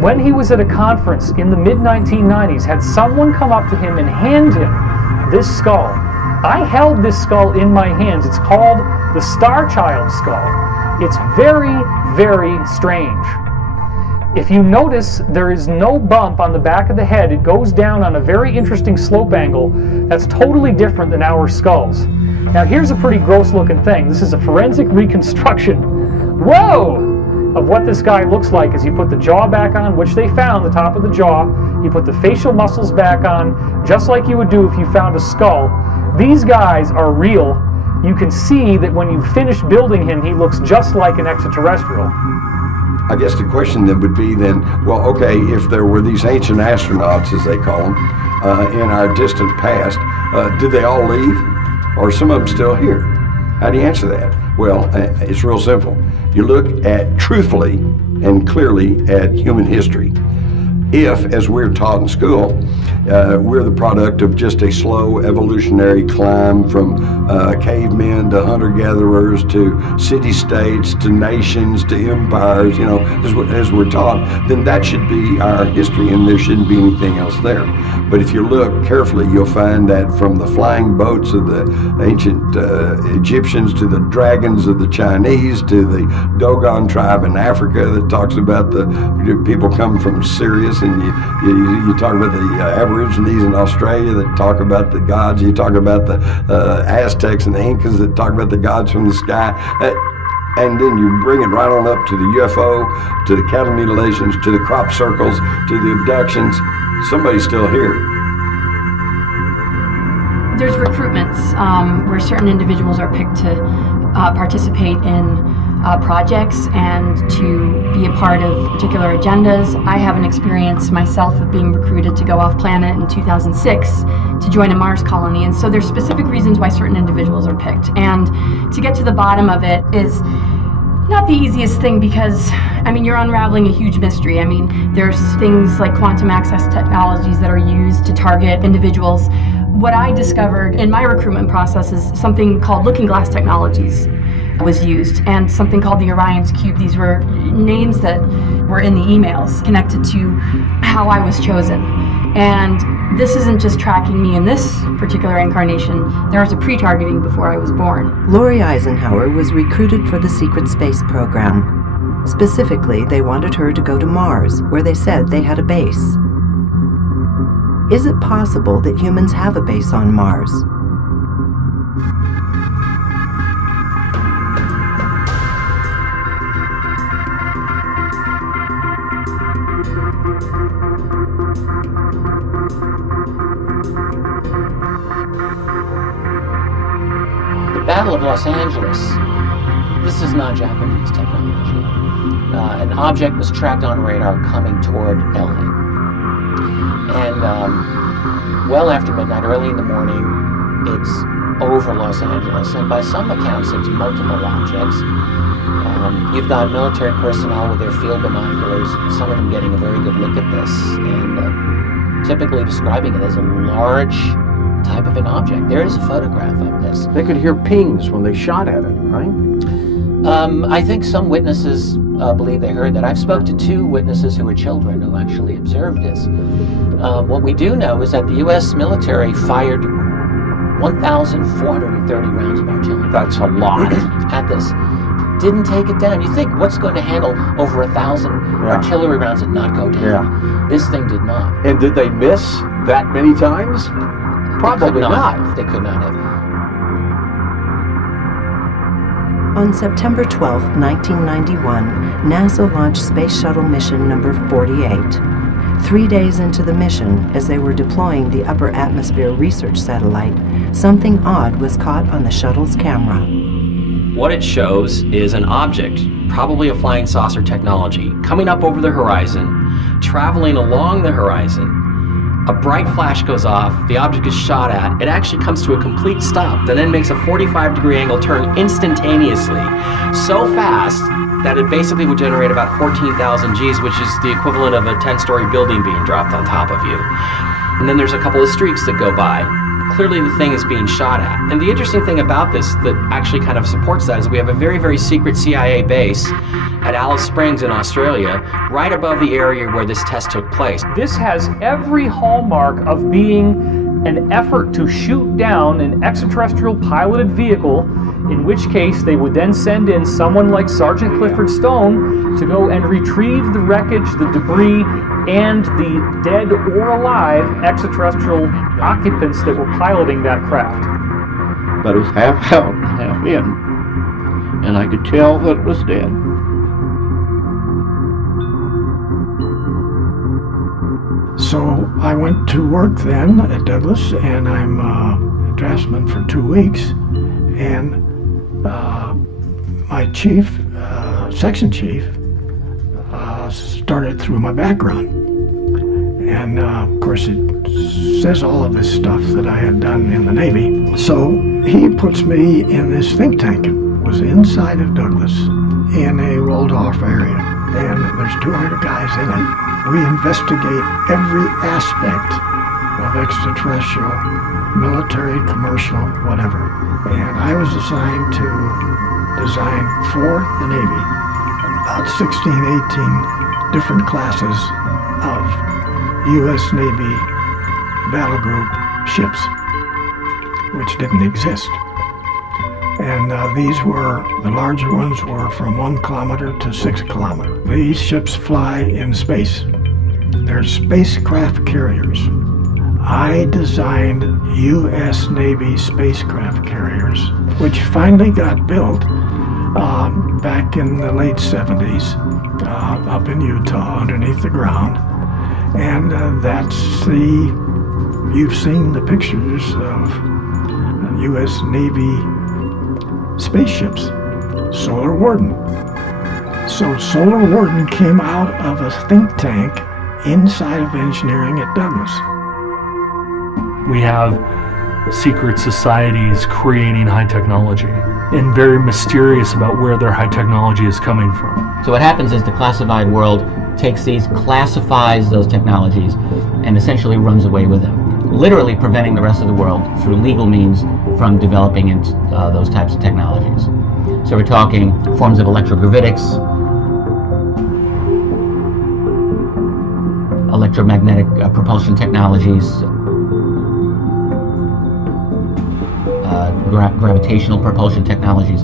when he was at a conference in the mid-1990s, had someone come up to him and hand him this skull. I held this skull in my hands. It's called the Star Child skull. It's very, very strange. If you notice, there is no bump on the back of the head. It goes down on a very interesting slope angle that's totally different than our skulls. Now here's a pretty gross looking thing. This is a forensic reconstruction, whoa, of what this guy looks like as you put the jaw back on, which they found, the top of the jaw. You put the facial muscles back on, just like you would do if you found a skull. These guys are real. You can see that when you finish building him, he looks just like an extraterrestrial. I guess the question then would be then, well, okay, if there were these ancient astronauts, as they call them, in our distant past, did they all leave? Or are some of them still here? How do you answer that? Well, it's real simple. You look at, truthfully and clearly, at human history. If, as we're taught in school, we're the product of just a slow evolutionary climb from cavemen to hunter-gatherers to city-states to nations to empires, you know, as we're taught, then that should be our history and there shouldn't be anything else there. But if you look carefully, you'll find that from the flying boats of the ancient Egyptians to the dragons of the Chinese to the Dogon tribe in Africa that talks about the people come from Sirius, and you talk about the Aborigines in Australia that talk about the gods, you talk about the Aztecs and the Incas that talk about the gods from the sky, and then you bring it right on up to the UFO, to the cattle mutilations, to the crop circles, to the abductions. Somebody's still here. There's recruitments where certain individuals are picked to participate in projects and to be a part of particular agendas. I have an experience myself of being recruited to go off planet in 2006 to join a Mars colony, and so there's specific reasons why certain individuals are picked. And to get to the bottom of it is not the easiest thing because, I mean, you're unraveling a huge mystery. I mean, there's things like quantum access technologies that are used to target individuals. What I discovered in my recruitment process is something called looking glass technologies was used, and something called the Orion's Cube. These were names that were in the emails connected to how I was chosen. And this isn't just tracking me in this particular incarnation. There was a pre-targeting before I was born. Lori Eisenhower was recruited for the secret space program. Specifically, they wanted her to go to Mars, where they said they had a base. Is it possible that humans have a base on Mars? The Battle of Los Angeles, this is not Japanese technology. An object was tracked on radar coming toward LA. And well after midnight, early in the morning, it's over Los Angeles. And by some accounts, it's multiple objects. You've got military personnel with their field binoculars, some of them getting a very good look at this, and typically describing it as a large type of an object. There is a photograph of this. They could hear pings when they shot at it, right? I think some witnesses believe they heard that. I've spoke to 2 witnesses who were children who actually observed this. What we do know is that the U.S. military fired 1,430 rounds of artillery. That's a lot. At this. Didn't take it down. You think, what's going to handle over 1,000 artillery rounds and not go down? Yeah. This thing did not. And did they miss that many times? Probably not. They could not have. On September 12, 1991, NASA launched Space Shuttle Mission number 48. 3 days into the mission, as they were deploying the Upper Atmosphere Research Satellite, something odd was caught on the shuttle's camera. What it shows is an object, probably a flying saucer technology, coming up over the horizon, traveling along the horizon. A bright flash goes off, the object is shot at, it actually comes to a complete stop, and then makes a 45-degree angle turn instantaneously, so fast that it basically would generate about 14,000 Gs, which is the equivalent of a 10-story building being dropped on top of you. And then there's a couple of streaks that go by. clearly the thing is being shot at. And the interesting thing about this that actually kind of supports that is we have a very, very secret CIA base at Alice Springs in Australia, right above the area where this test took place. This has every hallmark of being an effort to shoot down an extraterrestrial piloted vehicle, in which case they would then send in someone like Sergeant Clifford Stone to go and retrieve the wreckage, the debris, and the dead or alive extraterrestrial occupants that were piloting that craft. But it was half out and half in, and I could tell that it was dead. So I went to work then at Douglas, and I'm a draftsman for 2 weeks, and my chief, section chief, started through my background. And of course it says all of this stuff that I had done in the Navy. So he puts me in this think tank. It was inside of Douglas in a walled-off area, and there's 200 guys in it. We investigate every aspect of extraterrestrial, military, commercial, whatever. And I was assigned to design for the Navy about 16, 18 different classes of U.S. Navy battle group ships, which didn't exist. And these were, the larger ones were from 1 kilometer to 6 kilometers. These ships fly in space. They're spacecraft carriers. I designed U.S. Navy spacecraft carriers, which finally got built back in the late 70s up in Utah underneath the ground. And you've seen the pictures of U.S. Navy spaceships, Solar Warden. So Solar Warden came out of a think tank inside of engineering at Douglas. We have secret societies creating high technology and very mysterious about where their high technology is coming from. So what happens is the classified world takes these, classifies those technologies, and essentially runs away with them, literally preventing the rest of the world through legal means from developing into those types of technologies. So we're talking forms of electrogravitics, electromagnetic propulsion technologies, gravitational propulsion technologies.